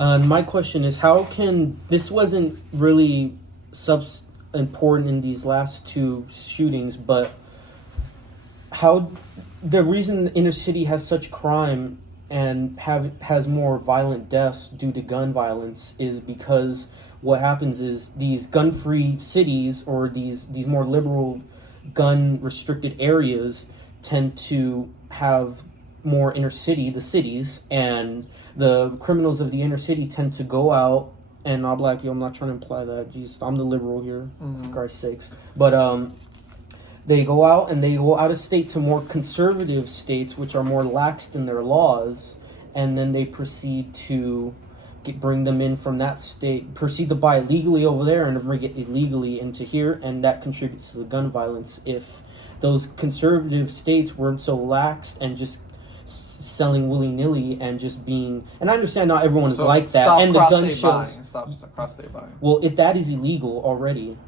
My question is, how can this wasn't really important in these last two shootings, but how the reason the inner city has such crime and has more violent deaths due to gun violence is because what happens is these gun-free cities or these more liberal gun-restricted areas tend to have more inner city, the cities, and the criminals of the inner city tend to go out, and I'm like, yo, I'm not trying to imply that, jeez, I'm the liberal here, for Christ's sakes, but they go out and they go out of state to more conservative states, which are more laxed in their laws, and then they proceed to bring them in from that state, proceed to buy legally over there and bring it illegally into here, and that contributes to the gun violence. If those conservative states weren't so lax and just selling willy-nilly and just being, and I understand not everyone is like that, and the gun shows stop cross-state buying. well, if that is illegal already.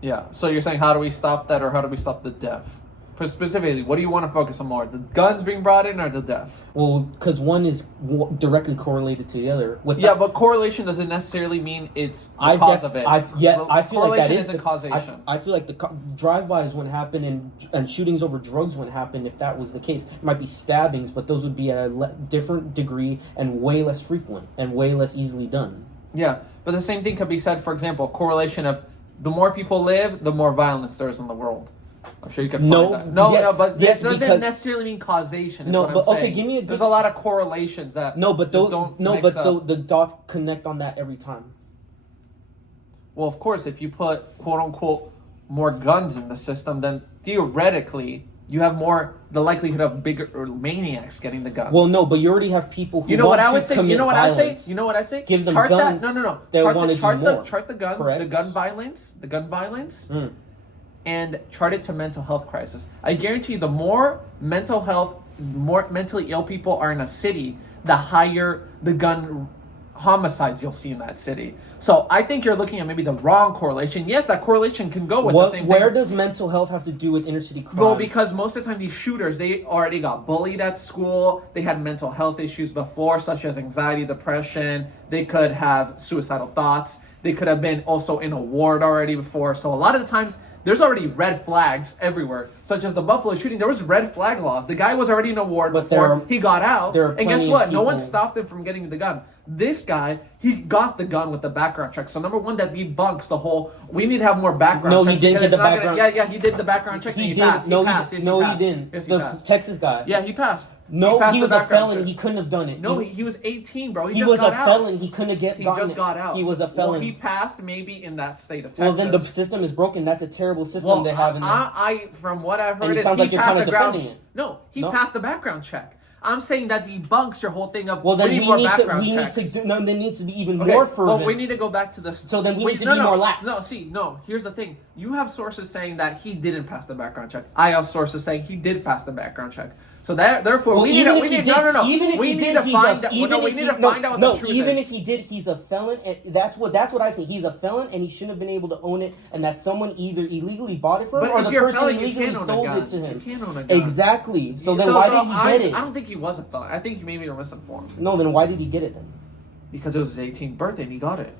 Yeah, so you're saying how do we stop that, or how do we stop the death? Specifically, what do you want to focus on more? The guns being brought in or the death? Well, because one is directly correlated to the other. But correlation doesn't necessarily mean it's the cause of it. I feel like that is isn't causation. I feel like the drive-bys wouldn't happen and shootings over drugs wouldn't happen if that was the case. It might be stabbings, but those would be at a different degree and way less frequent and way less easily done. Yeah, but the same thing could be said, for example, correlation of the more people live, the more violence there is in the world. I'm sure you can find that. But this doesn't necessarily mean causation. Okay, give me a good... There's a lot of correlations that the dots connect on that every time. Well, of course, if you put quote unquote more guns in the system, then theoretically you have the likelihood of bigger maniacs getting the guns. Well, no, but you already have people who You know what want I would to say? commit You know what violence. I'd say? Give them chart guns. That. No. They want to do more. Chart the gun. Correct. The gun violence. And chart it to mental health crisis. I guarantee you, the more mentally ill people are in a city, the higher the gun homicides you'll see in that city. So I think you're looking at maybe the wrong correlation. Yes, that correlation can go with the same thing. Where does mental health have to do with inner city crime? Well, because most of the time these shooters, they already got bullied at school. They had mental health issues before, such as anxiety, depression. They could have suicidal thoughts. They could have been also in a ward already before. So a lot of the times, there's already red flags everywhere, such as the Buffalo shooting. There was red flag laws. The guy was already in a ward before he got out. And guess what? No one stopped him from getting the gun. This guy, he got the gun with the background check. So number one, that debunks the whole, we need to have more background checks. No, he didn't get the background. He did the background check. He passed. didn't. No, he didn't. Yes, the Texas guy. Yeah, he passed. No, he was a felon. He couldn't have done it. No, he was 18, bro. He was a felon. He couldn't have He just got out. He was a felon. Well, he passed maybe in that state of Texas. Well, then the system is broken. That's a terrible system they have in there. From what I've heard, it sounds like you're kind of defending it. No, he passed the background check. I'm saying that debunks your whole thing of well, then we need more background checks. There needs to be even more fervent. Well, we need to go back to this. So then we need to be more lax. No, here's the thing. You have sources saying that he didn't pass the background check. I have sources saying he did pass the background check. So therefore, we need to find out what the truth is. Even if he did, he's a felon. And that's what I say. He's a felon, and he shouldn't have been able to own it. And that someone either illegally bought it for him, or the person illegally sold it to him. You can't own a gun. Exactly. So then why did he get it? I don't think he was a felon. I think maybe you're misinformed. No, then why did he get it then? Because it was his 18th birthday and he got it.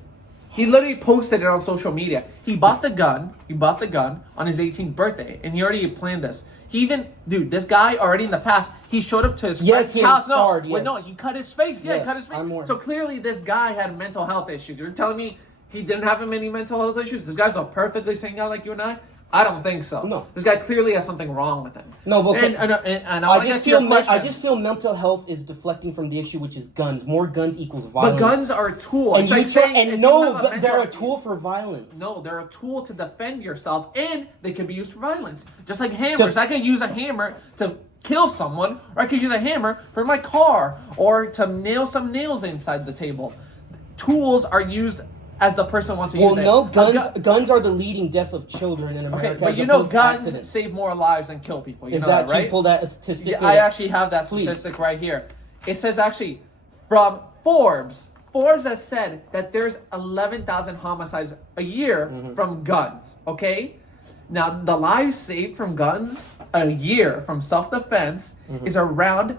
He literally posted it on social media. He bought the gun on his 18th birthday, and he already planned this. This guy already in the past, he showed up to his friend's house. He cut his face. Yeah, he cut his face. So clearly this guy had mental health issues. You're telling me he didn't have any mental health issues? This guy's a perfectly sane guy like you and I? I don't think so. No. This guy clearly has something wrong with him. No, but I just feel mental health is deflecting from the issue, which is guns. More guns equals violence. But guns are a tool. And they're a tool for violence. No, they're a tool to defend yourself, and they can be used for violence. Just like hammers. I could use a hammer to kill someone, or I could use a hammer for my car, or to nail some nails inside the table. Tools are used as the person wants to use it. Well, no, guns are the leading death of children in America. Okay, but guns save more lives than kill people. You know that, right? You pull that statistic? Yeah, I actually have that statistic right here. It says actually from Forbes. Forbes has said that there's 11,000 homicides a year from guns. Okay, now the lives saved from guns a year from self-defense is around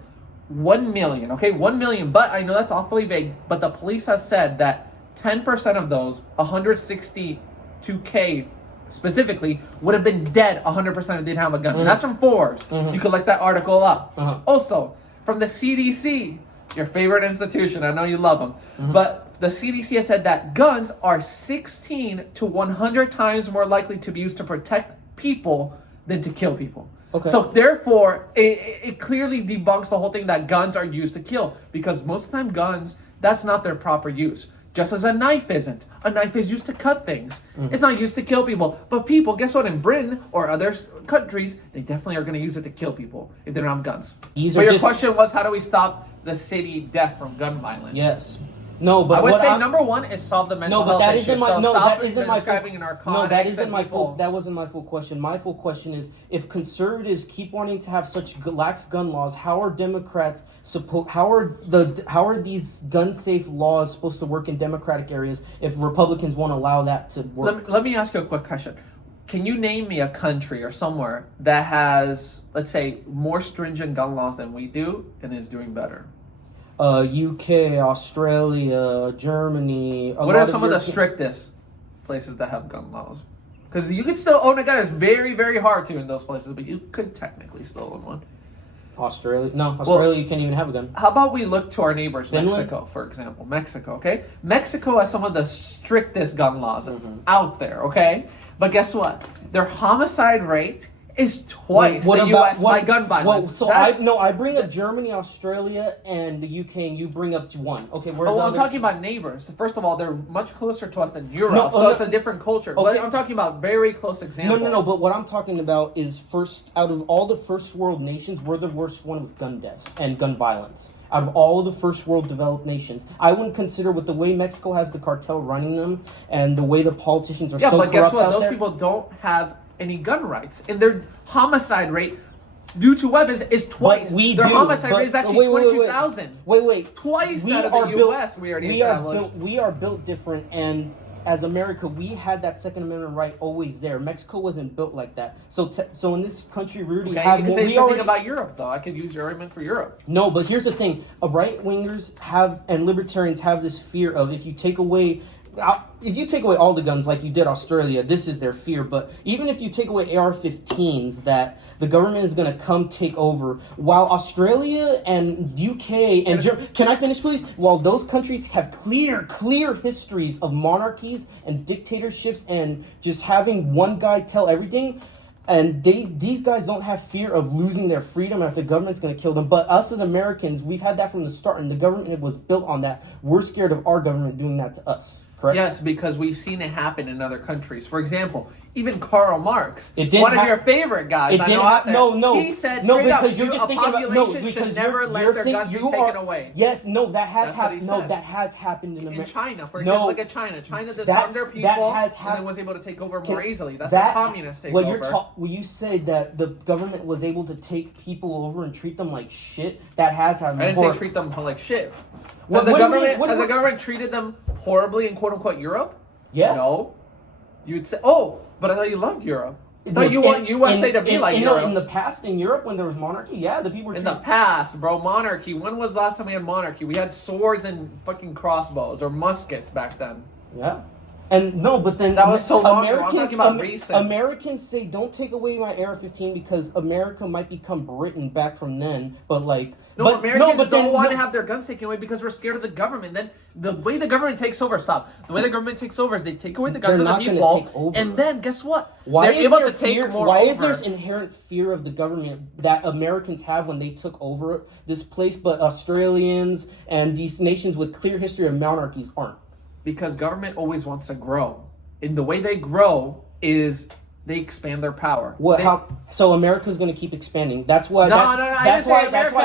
1 million, okay? 1 million, but I know that's awfully vague, but the police have said that 10% of those, 162K specifically, would have been dead 100% if they didn't have a gun. And that's from Forbes. You can look that article up. Also, from the CDC, your favorite institution, I know you love them, but the CDC has said that guns are 16 to 100 times more likely to be used to protect people than to kill people. Okay. So therefore, it clearly debunks the whole thing that guns are used to kill, because most of the time guns, that's not their proper use. Just as a knife isn't. A knife is used to cut things. It's not used to kill people. But people, guess what? In Britain or other countries, they definitely are going to use it to kill people if they don't have guns. But your question was, how do we stop the city death from gun violence? Yes. No, but I would say number one is solve the mental health issue. That isn't my full. That wasn't my full question. My full question is, if conservatives keep wanting to have such lax gun laws, how are Democrats how are these gun safe laws supposed to work in Democratic areas if Republicans won't allow that to work? Let me ask you a quick question. Can you name me a country or somewhere that has, let's say, more stringent gun laws than we do and is doing better? UK, Australia, Germany. What are some of the strictest places that have gun laws? Because you could still own a gun. It's very, very hard to in those places, but you could technically still own one. Australia, you can't even have a gun. How about we look to our neighbors, Finland? Mexico, for example. Mexico, okay? Mexico has some of the strictest gun laws out there, okay? But guess what? Their homicide rate is twice the U.S. by gun violence. I bring up Germany, Australia, and the UK, and you bring up one. Okay, I'm talking about neighbors. First of all, they're much closer to us than Europe, it's a different culture. Okay. But I'm talking about very close examples. No. But what I'm talking about is out of all the first world nations, we're the worst one with gun deaths and gun violence. Out of all of the first world developed nations, I wouldn't consider, with the way Mexico has the cartel running them and the way the politicians are so corrupt. Yeah, but guess what? Out Those there, people don't have any gun rights, and their homicide rate due to weapons is twice. Their homicide rate is actually 22,000. Wait. Twice that of the U.S. We established. We are built different, and as America, we had that Second Amendment right always there. Mexico wasn't built like that. So in this country, we already have. You can say something about Europe, though. I could use your argument for Europe. No, but here's the thing: right-wingers have and libertarians have this fear of if you take away all the guns like you did Australia, this is their fear. But even if you take away AR-15s, that the government is going to come take over, while Australia and UK and Germany, can I finish please? While those countries have clear histories of monarchies and dictatorships and just having one guy tell everything, and these guys don't have fear of losing their freedom if the government's going to kill them. But us as Americans, we've had that from the start, and the government was built on that. We're scared of our government doing that to us. Correct? Yes, because we've seen it happen in other countries. For example, even Karl Marx, of your favorite guys. He said straight up, a population should never let their guns be taken away. Yes, that has happened. No, that has happened in America. In China, for example, look at China. China disarmed their people and then was able to take over more easily. That's a communist takeover. You say that the government was able to take people over and treat them like shit. That has happened. I didn't say treat them like shit. Has the government treated them horribly in quote-unquote Europe? Yes. No. You'd say, but I thought you loved Europe. I thought you want USA to be like Europe. In the past, in Europe, when there was monarchy, the people were in the past, bro, monarchy. When was the last time we had monarchy? We had swords and fucking crossbows or muskets back then. Yeah. And no, but then that was so long ago. I'm talking about recent. Americans say, don't take away my AR-15 because America might become Britain back from then. But Americans don't want to have their guns taken away because we're scared of the government. Then the way the government takes over, The way the government takes over is they take away the guns of the people, and then guess what? Why is there inherent fear of the government that Americans have when they took over this place, but Australians and these nations with clear history of monarchies aren't? Because government always wants to grow. And the way they grow is they expand their power. So America's going to keep expanding. That's why. That's why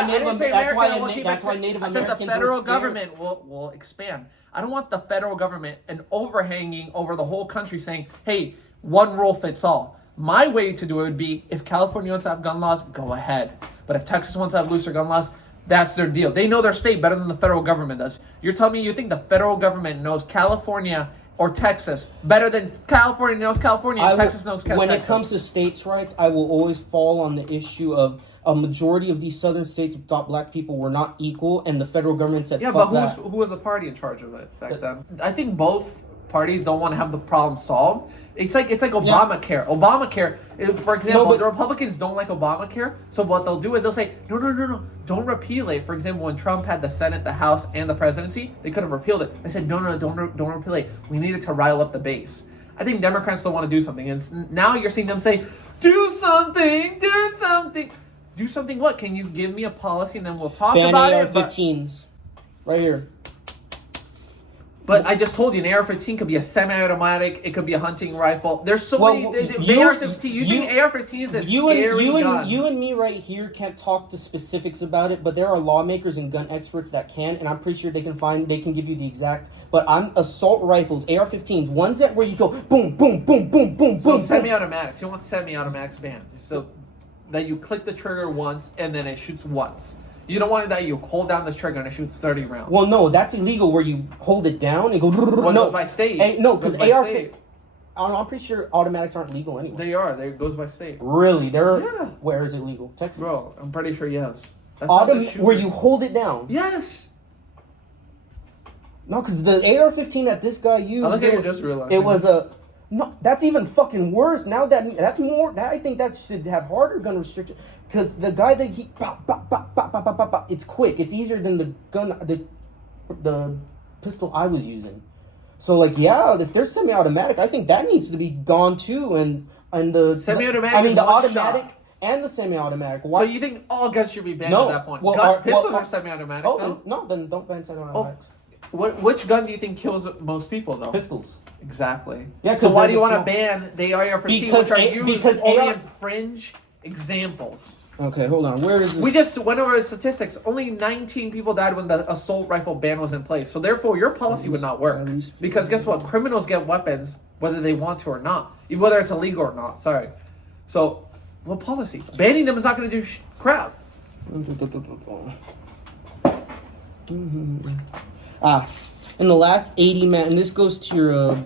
Native Americans. I said the federal government will expand. I don't want the federal government and overhanging over the whole country saying, "Hey, one rule fits all." My way to do it would be if California wants to have gun laws, go ahead. But if Texas wants to have looser gun laws, that's their deal. They know their state better than the federal government does. You're telling me you think the federal government knows California or Texas better than California knows California and Texas knows Texas? When it comes to states' rights, I will always fall on the issue of a majority of these southern states thought black people were not equal, and the federal government said, Yeah, "Fuck but that." who was the party in charge of it back then? I think both parties don't want to have the problem solved. It's like Obamacare. Obamacare, for example, No, but- the Republicans don't like Obamacare, so what they'll do is they'll say, no, don't repeal it. For example, when Trump had the Senate, the House, and the presidency, they could have repealed it. They said, no, don't repeal it. We needed to rile up the base. I think Democrats don't want to do something, and now you're seeing them say, do something. Do something what? Can you give me a policy and then we'll talk Ban about it? AR-15s, right here. But I just told you, an AR-15 could be a semi-automatic. It could be a hunting rifle. There's so many. AR-15. You think AR-15 is a scary gun? You and me right here can't talk to specifics about it, but there are lawmakers and gun experts that can, and I'm pretty sure they can give you the exact. But on assault rifles, AR-15s, ones that where you go boom, boom, boom, boom, boom, So boom. semi-automatics. You want semi-automatics banned. So that you click the trigger once and then it shoots once. You don't want it that you hold down the trigger and it shoots 30 rounds. Well, no, that's illegal where you hold it down and go. Well, it No, goes by state. No, because Goes by AR. state. I'm pretty sure automatics aren't legal anyway. They are. It goes by state. Really? Yeah. Where is it legal? Texas. Bro, I'm pretty sure yes. That's how they shoot where it. you hold it down. Yes. No, because the AR-15 that this guy used, I think I just realized. it was a no. That's even fucking worse. Now that's more. I think that should have harder gun restriction because the guy that he pop, pop, pop, pop, pop, pop, pop, pop, it's quick. It's easier than the gun the pistol I was using. So like if there's semi-automatic, I think that needs to be gone too. And the Semi-automatic I mean is the one automatic shot. And the semi-automatic. So you think all guns should be banned No. at that point? Well, Pistols are semi-automatic. Oh no? then don't ban semi-automatics. Which gun do you think kills most people though? Pistols. Exactly. Yeah, so 'cause why they're do you the want to small- ban the AR-15, Because which are A- used because only AR in fringe examples? Okay, hold on. Where is this? We just went over the statistics. Only 19 people died when the assault rifle ban was in place. So therefore, your policy would not work. Because guess what? Criminals get weapons whether they want to or not, even whether it's illegal or not. Sorry. So, what policy? Banning them is not going to do crap. In the last 80 man, and this goes to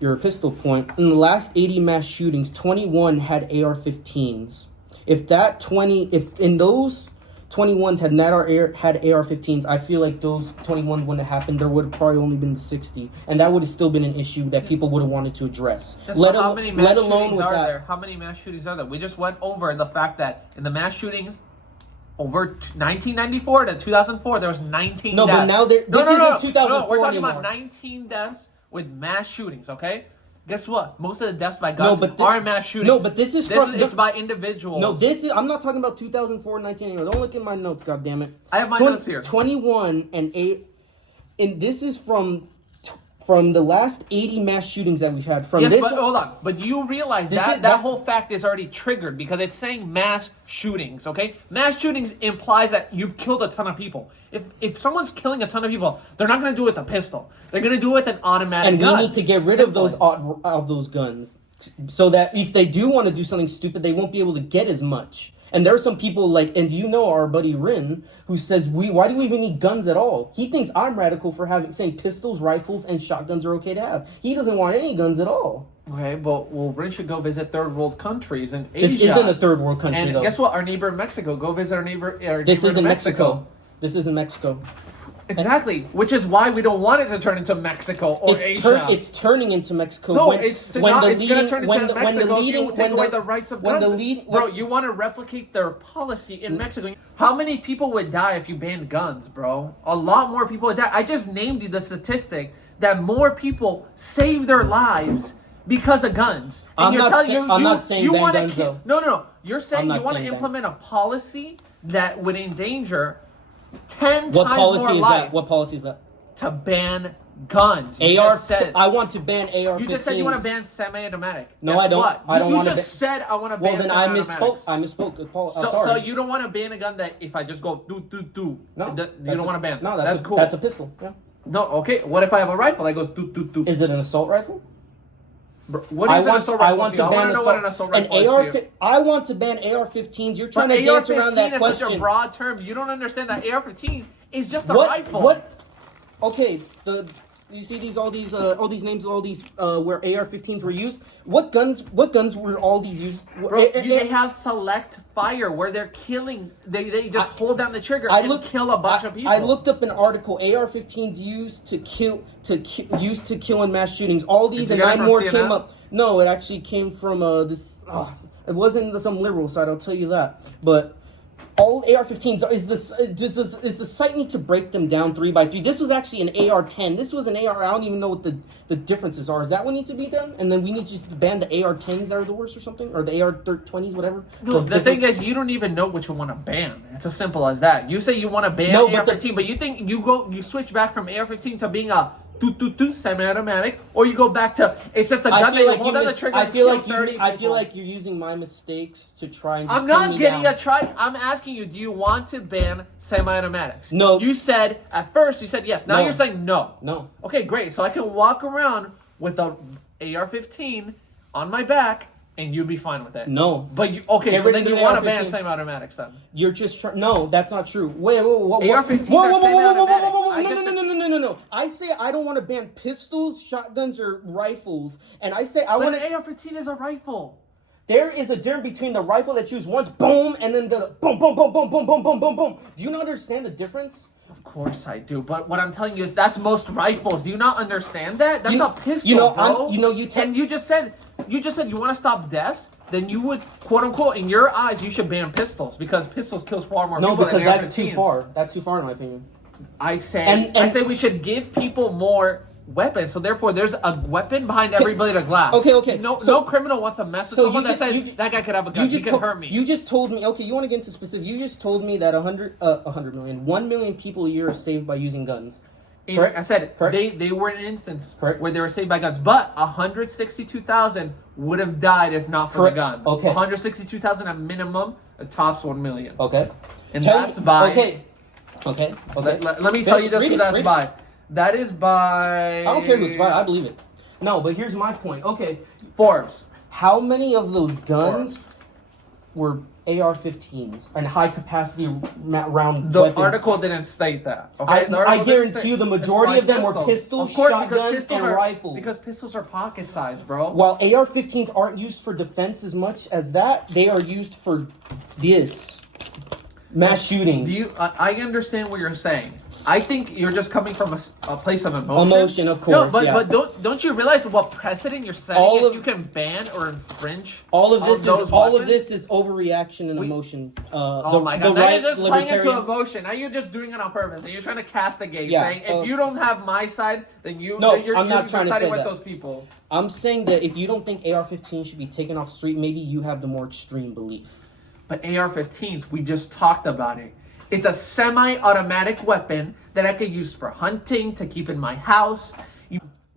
your pistol point. In the last 80 mass shootings, 21 had AR-15s. If in those 21s had AR-15s, I feel like those 21 wouldn't have happened. There would have probably only been the 60, and that would have still been an issue that people would have wanted to address. How many mass shootings are there? How many mass shootings are there? We just went over the fact that in the mass shootings, over 1994 to 2004, there was 19 No, deaths. but now this isn't 2004 No, we're talking anymore. about 19 deaths with mass shootings, okay? Guess what? Most of the deaths by guns but are mass shootings. No, but this is it's by individuals. No, I'm not talking about 2004 and 19 anymore. Don't look at my notes, goddammit. I have my notes here. 21 and 8, and this is from the last 80 mass shootings that we've had. Yes, but hold on. But you realize that whole fact is already triggered because it's saying mass shootings, okay? Mass shootings implies that you've killed a ton of people. If someone's killing a ton of people, they're not going to do it with a pistol. They're going to do it with an automatic gun. And we need to get rid of those guns so that if they do want to do something stupid, they won't be able to get as much. And there are some people and you know our buddy Rin, who says, why do we even need guns at all? He thinks I'm radical for saying pistols, rifles, and shotguns are okay to have. He doesn't want any guns at all. Okay, well, Rin should go visit third world countries in Asia. This isn't a third world country, and though. Guess what? Our neighbor in Mexico. Go visit our neighbor. This isn't Mexico. This isn't Mexico. Exactly, which is why we don't want it to turn into Mexico or Asia. It's turning into Mexico. No, it's going to turn into Mexico if you take away the rights of guns. Bro, you want to replicate their policy in Mexico. How many people would die if you banned guns, bro? A lot more people would die. I just named you the statistic that more people save their lives because of guns. And I'm not saying ban guns, though. No. You're saying you want to implement a policy that would endanger 10 times more life. What policy is that? To ban guns. I want to ban AR-15s. You just said you want to ban semi-automatic. No, I don't. What? I don't want to. You just said I want to ban. Well, then I misspoke. So you don't want to ban a gun that if I just go do. No, you don't want to ban. No, that's cool. That's a pistol. Yeah. No, okay. What if I have a rifle that goes do? Is it an assault rifle? What is an assault rifle? I want to ban an assault rifle is. I want to ban AR-15s. You're trying to dance around that question. AR-15 is such a broad term. You don't understand that AR-15 is just a rifle. Okay, You see these all these names of all these where AR-15s were used. What guns were all these used? Bro, they have select fire where they're killing. They just hold down the trigger and kill a bunch of people. I looked up an article. AR-15s used to kill in mass shootings. All these and 9 more came up. No, it actually came from this. It wasn't some liberal side. I'll tell you that. But all AR-15s is the site need to break them down 3 by 3. This was actually an AR-10. This was an AR. I don't even know what the differences are. Is that what needs to be done? And then we need to just ban the AR-10s that are the worst or something, or the AR-20s, whatever. No, the thing is, you don't even know what you want to ban. It's as simple as that. You say you want to ban AR-15, but you think you switch back from AR-15 to being a semi-automatic, or you go back to it's just a gun that you hold on the trigger. I feel like you're using my mistakes to try and. I'm not getting a try. I'm asking you, do you want to ban semi-automatics? No. You said at first you said yes. Now you're saying no. No. Okay, great. So I can walk around with the AR-15 on my back. And you'd be fine with it. No. But so then you want to ban semi-automatics then? You're just trying. No, that's not true. Wait. AR-15s are semi-automatic. No. I say I don't want to ban pistols, shotguns, or rifles. And I say I want to. An AR-15 is a rifle. There is a difference between the rifle that you use once, boom, and then the boom, boom, boom, boom, boom, boom, boom, boom, boom. Do you not understand the difference? Of course I do, but what I'm telling you is that's most rifles. Do you not understand that? That's a pistol, bro. And you just said you want to stop deaths. Then you would, quote unquote, in your eyes, you should ban pistols because pistols kills far more people. No, because than that's too far. That's too far, in my opinion. I say we should give people more weapons. So therefore, there's a weapon behind every blade of glass. Okay. No criminal wants to mess with someone that says that guy could have a gun. He could hurt me. You just told me. Okay, you want to get into specific. You just told me that 1 million people a year are saved by using guns. Correct? I said Correct? they were in an instance where they were saved by guns, but 162,000 would have died if not for the gun. Okay. 162,000 at minimum, the tops 1 million. Okay. And that's by. Okay. Let me tell you just who that's by. That is by. I don't care who it's by. I believe it. No, but here's my point. Okay. Forbes. How many of those guns were AR-15s and high-capacity round The weapons? article didn't state that. Okay? I guarantee you the majority of them were pistols, shotguns, and rifles. Because pistols are pocket-sized, bro. While AR-15s aren't used for defense as much as that, they are used for this. Mass shootings. I understand what you're saying. I think you're just coming from a place of emotion. Emotion, of course. No, but don't you realize what precedent you're setting if you can ban or infringe all of this is overreaction and emotion. Oh my god! Now you're just playing into emotion. Now you're just doing it on purpose. And you're trying to castigate, saying if you don't have my side, then you're not trying to say with that. those people. I'm saying that if you don't think AR-15 should be taken off the street, maybe you have the more extreme belief. But AR-15s, we just talked about it. It's a semi-automatic weapon that I could use for hunting, to keep in my house.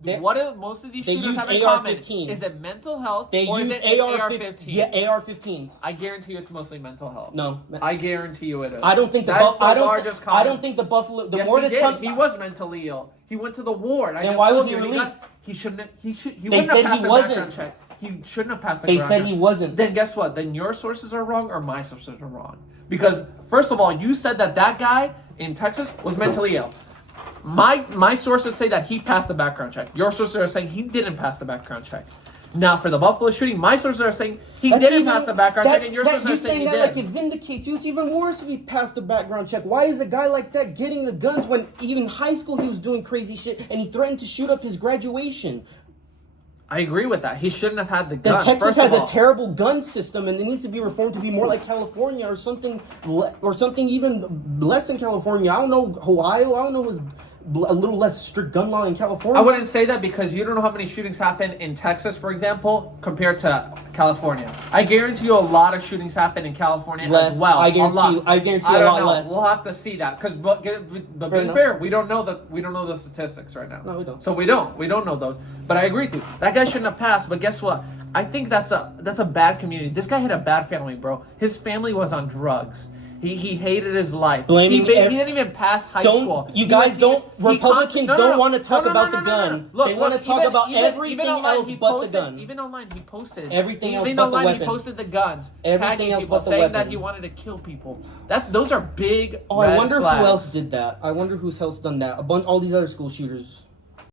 What do most of these shooters have in common? Is it mental health or is it AR-15? Yeah, AR-15s. I guarantee you it's mostly mental health. No. I guarantee you it is. I don't think I don't think the Buffalo... He was mentally ill. He went to the ward. Then why was he released? He wouldn't have passed the background check. He shouldn't have passed the background check. They said he wasn't. Then guess what? Then your sources are wrong or my sources are wrong. Because, first of all, you said that guy in Texas was mentally ill. My sources say that he passed the background check. Your sources are saying he didn't pass the background check. Now, for the Buffalo shooting, my sources are saying he didn't pass the background check, and your sources are saying he did. Like it vindicates you. It's even worse if he passed the background check. Why is a guy like that getting the guns when even in high school he was doing crazy shit and he threatened to shoot up his graduation? I agree with that. He shouldn't have had the gun. Texas has a terrible gun system, and it needs to be reformed to be more like California or something even less than California. I don't know Ohio. I don't know what's a little less strict gun law in California. I wouldn't say that because you don't know how many shootings happen in Texas, for example, compared to California. I guarantee you a lot of shootings happen in California as well. I guarantee a lot less. We'll have to see that because, but being fair, we don't know the statistics right now. No, we don't. So we don't know those. But I agree with you. That guy shouldn't have passed. But guess what? I think that's a bad community. This guy had a bad family, bro. His family was on drugs. He hated his life. He didn't even pass high school. Republicans don't want to talk about the gun. They want to talk about everything else but the gun. Even online, he posted everything else but the weapon. He posted the guns. Everything else but the saying weapon. That he wanted to kill people. Those are big. Oh, I wonder who else did that. I wonder who else done that. All these other school shooters.